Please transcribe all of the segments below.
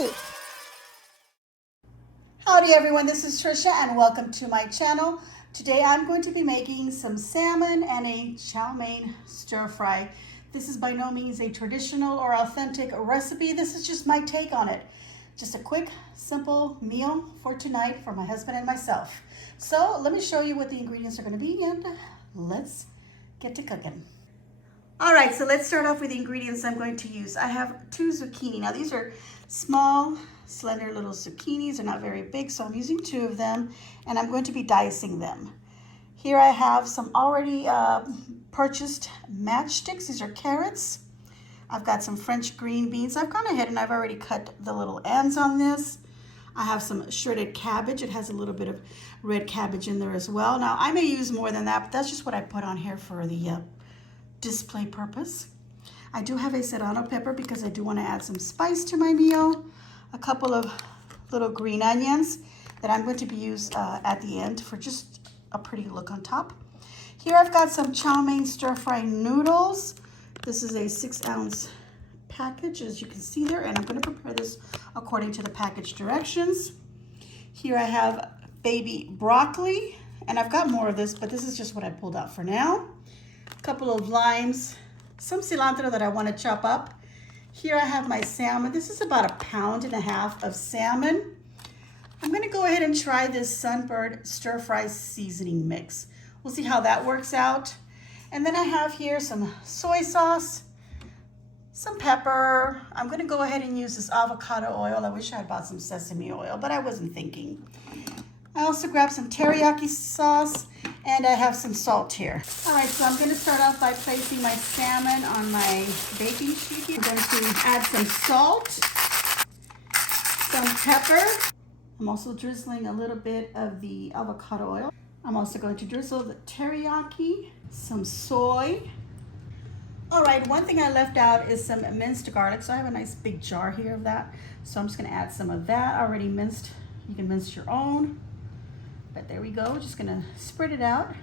Veggie. Howdy everyone, this is Trisha and welcome to my channel. Today I'm going to be making some salmon and a chow mein stir fry. This is by no means a traditional or authentic recipe. This is just my take on it. Just a quick, simple meal for tonight for my husband and myself. So let me show you what the ingredients are going to be and let's get to cooking. All right, so let's start off with the ingredients I'm going to use. I have 2 zucchini. Now these are small, slender little zucchinis. They're not very big, so I'm using 2 of them and I'm going to be dicing them. Here I have some already purchased matchsticks. These are carrots. I've got some French green beans. I've gone ahead and I've already cut the little ends on this. I have some shredded cabbage. It has a little bit of red cabbage in there as well. Now I may use more than that, but that's just what I put on here for the display purpose. I do have a serrano pepper because I do want to add some spice to my meal. A couple of little green onions that I'm going to be used at the end for just a pretty look on top. Here I've got some chow mein stir fry noodles. This is a 6-ounce package, as you can see there, and I'm going to prepare this according to the package directions. Here I have baby broccoli, and I've got more of this, but this is just what I pulled out for now. A couple of limes, some cilantro that I want to chop up. Here I have my salmon. This is about 1.5 pounds of salmon. I'm going to go ahead and try this Sunbird stir fry seasoning mix. We'll see how that works out. And then I have here some soy sauce, some pepper. I'm going to go ahead and use this avocado oil. I wish I had bought some sesame oil, but I wasn't thinking. I also grabbed some teriyaki sauce, and I have some salt here. All right, so I'm going to start off by placing my salmon on my baking sheet here. I'm going to add some salt, some pepper. I'm also drizzling a little bit of the avocado oil. I'm also going to drizzle the teriyaki, some soy. All right, one thing I left out is some minced garlic. So I have a nice big jar here of that. So I'm just going to add some of that already minced. You can mince your own. But there we go, just gonna spread it out.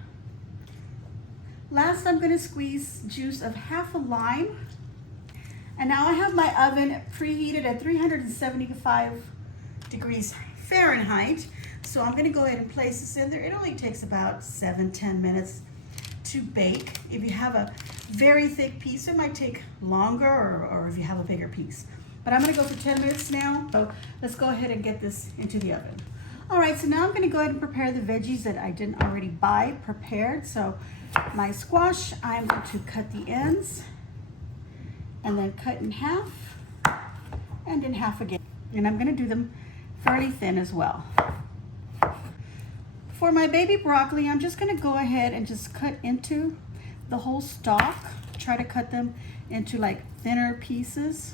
Last, I'm gonna squeeze juice of half a lime. And now I have my oven preheated at 375 degrees Fahrenheit. So I'm gonna go ahead and place this in there. It only takes about 7-10 minutes to bake. If you have a very thick piece, it might take longer, or if you have a bigger piece. But I'm gonna go for 10 minutes now. So let's go ahead and get this into the oven. All right, so now I'm gonna go ahead and prepare the veggies that I didn't already buy prepared. So my squash, I'm going to cut the ends and then cut in half and in half again. And I'm gonna do them fairly thin as well. For my baby broccoli, I'm just gonna go ahead and just cut into the whole stalk. Try to cut them into like thinner pieces.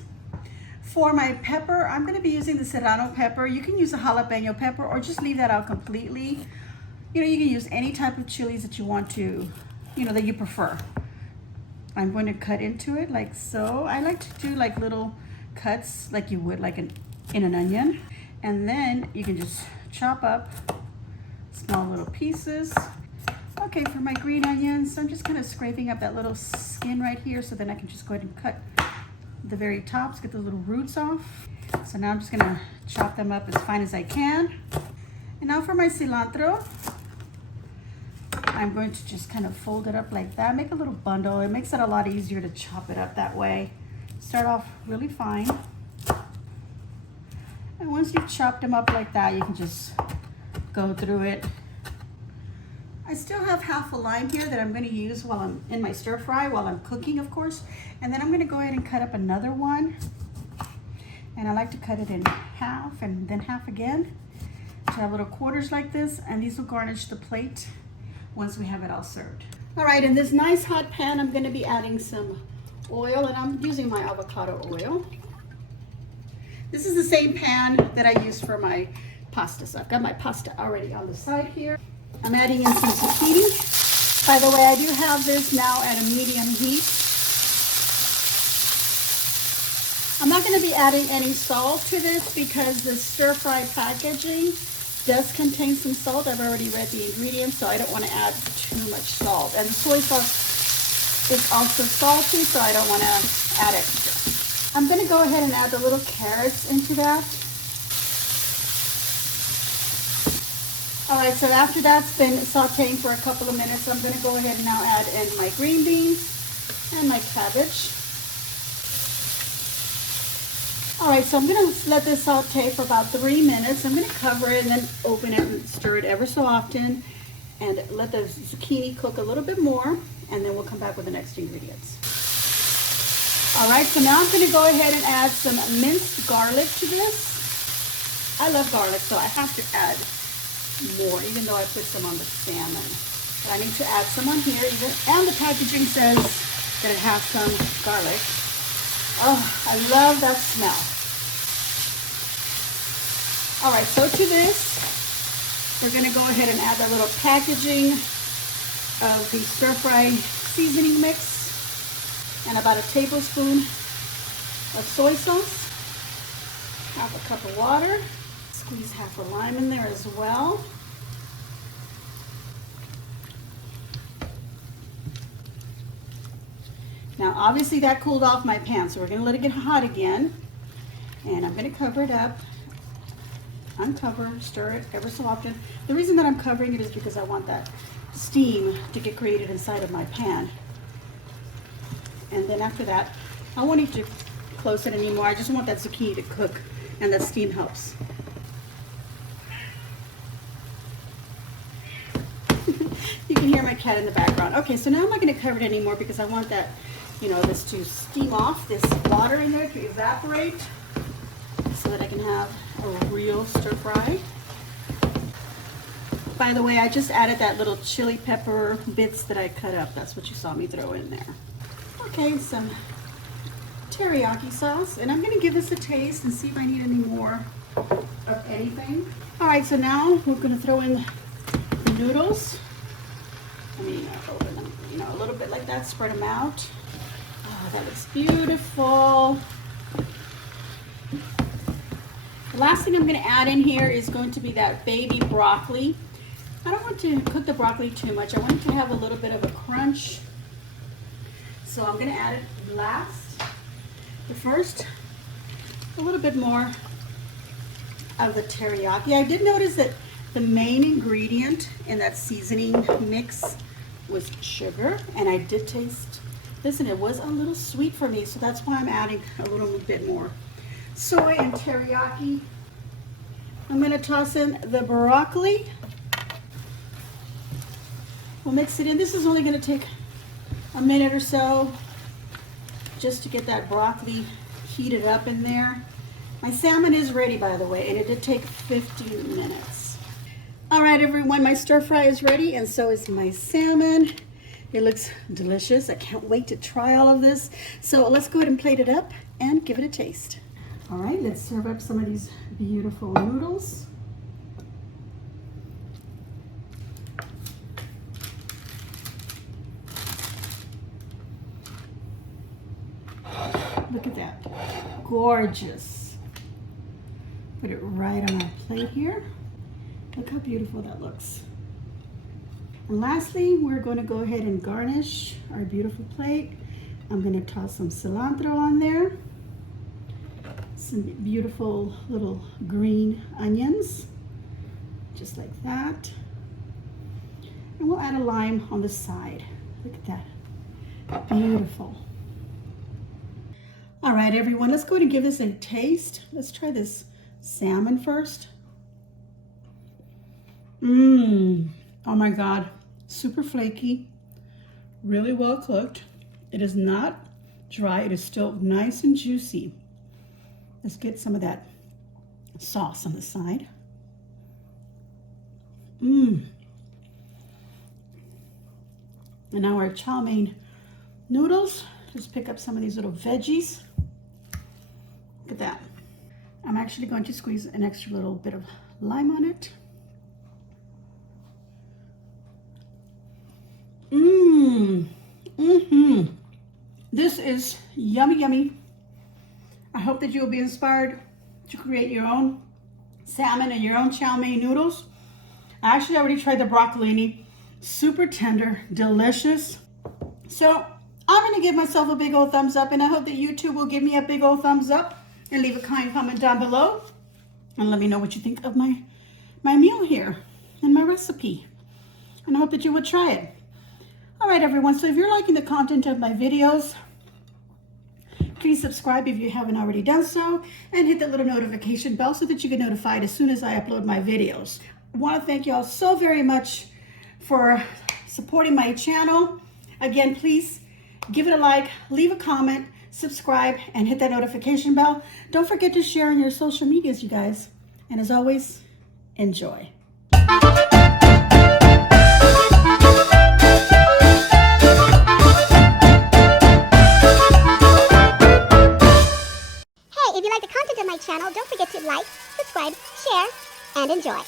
For my pepper, I'm going to be using the serrano pepper. You can use a jalapeno pepper or just leave that out completely. You know, you can use any type of chilies that you want to, that you prefer. I'm going to cut into it like so. I like to do like little cuts like you would like in an onion. And then you can just chop up small little pieces. Okay, for my green onions, I'm just kind of scraping up that little skin right here so then I can just go ahead and cut the very tops, get those little roots off. So now I'm just gonna chop them up as fine as I can. And now for my cilantro, I'm going to just kind of fold it up like that, make a little bundle. It makes it a lot easier to chop it up that way. Start off really fine. And once you've chopped them up like that, you can just go through it. I still have half a lime here that I'm going to use while I'm in my stir fry, while I'm cooking, of course. And then I'm going to go ahead and cut up another one. And I like to cut it in half and then half again to have little quarters like this. And these will garnish the plate once we have it all served. All right, in this nice hot pan, I'm going to be adding some oil, and I'm using my avocado oil. This is the same pan that I use for my pasta. So I've got my pasta already on the side here. I'm adding in some zucchini. By the way, I do have this now at a medium heat. I'm not going to be adding any salt to this because the stir fry packaging does contain some salt. I've already read the ingredients, so I don't want to add too much salt. And the soy sauce is also salty, so I don't want to add extra. I'm gonna go ahead and add the little carrots into that. All right, so after that's been sauteing for a couple of minutes, I'm gonna go ahead and now add in my green beans and my cabbage. All right, so I'm gonna let this saute for about 3 minutes. I'm gonna cover it and then open it and stir it ever so often and let the zucchini cook a little bit more, and then we'll come back with the next ingredients. All right, so now I'm gonna go ahead and add some minced garlic to this. I love garlic, so I have to add more, even though I put some on the salmon. But I need to add some on here, and the packaging says that it has some garlic. Oh, I love that smell. All right, so to this, we're gonna go ahead and add that little packaging of the stir-fry seasoning mix and about a tablespoon of soy sauce, half a cup of water, squeeze half a lime in there as well. Now, obviously that cooled off my pan, so we're gonna let it get hot again. And I'm gonna cover it up, uncover, stir it ever so often. The reason that I'm covering it is because I want that steam to get created inside of my pan. And then after that, I won't need to close it anymore. I just want that zucchini to cook, and that steam helps. You can hear my cat in the background. Okay, so now I'm not gonna cover it anymore because I want that, this to steam off, this water in there to evaporate so that I can have a real stir fry. By the way, I just added that little chili pepper bits that I cut up. That's what you saw me throw in there. Okay, some teriyaki sauce, and I'm gonna give this a taste and see if I need any more of anything. All right, so now we're gonna throw in the noodles. Open them, a little bit like that, spread them out. Oh, that looks beautiful. The last thing I'm gonna add in here is going to be that baby broccoli. I don't want to cook the broccoli too much. I want it to have a little bit of a crunch. So I'm gonna add it last. But first, a little bit more of the teriyaki. I did notice that the main ingredient in that seasoning mix was sugar, and I did taste this, and it was a little sweet for me, so that's why I'm adding a little bit more soy and teriyaki. I'm gonna toss in the broccoli. We'll mix it in. This is only gonna take a minute or so just to get that broccoli heated up in there. My salmon is ready, by the way, and it did take 15 minutes. All right, everyone, my stir fry is ready, and so is my salmon. It looks delicious. I can't wait to try all of this. So let's go ahead and plate it up and give it a taste. All right, let's serve up some of these beautiful noodles. Look at that, gorgeous. Put it right on our plate here. Look how beautiful that looks. And lastly, we're going to go ahead and garnish our beautiful plate. I'm going to toss some cilantro on there, some beautiful little green onions, just like that. And we'll add a lime on the side. Look at that, beautiful. All right, everyone, let's go ahead and give this a taste. Let's try this salmon first. Oh my God, super flaky, really well cooked. It is not dry, it is still nice and juicy. Let's get some of that sauce on the side. And now our chow mein noodles. Just pick up some of these little veggies. Look at that. I'm actually going to squeeze an extra little bit of lime on it. This is yummy, yummy. I hope that you will be inspired to create your own salmon and your own chow mein noodles. I actually already tried the broccolini. Super tender, delicious. So I'm going to give myself a big old thumbs up, and I hope that you too will give me a big old thumbs up and leave a kind comment down below and let me know what you think of my meal here and my recipe. And I hope that you would try it. All right, everyone, so if you're liking the content of my videos, please subscribe if you haven't already done so, and hit that little notification bell so that you get notified as soon as I upload my videos. I want to thank you all so very much for supporting my channel. Again, please give it a like, leave a comment, subscribe, and hit that notification bell. Don't forget to share on your social medias, you guys. And as always, enjoy. If you like the content of my channel, don't forget to like, subscribe, share, and enjoy.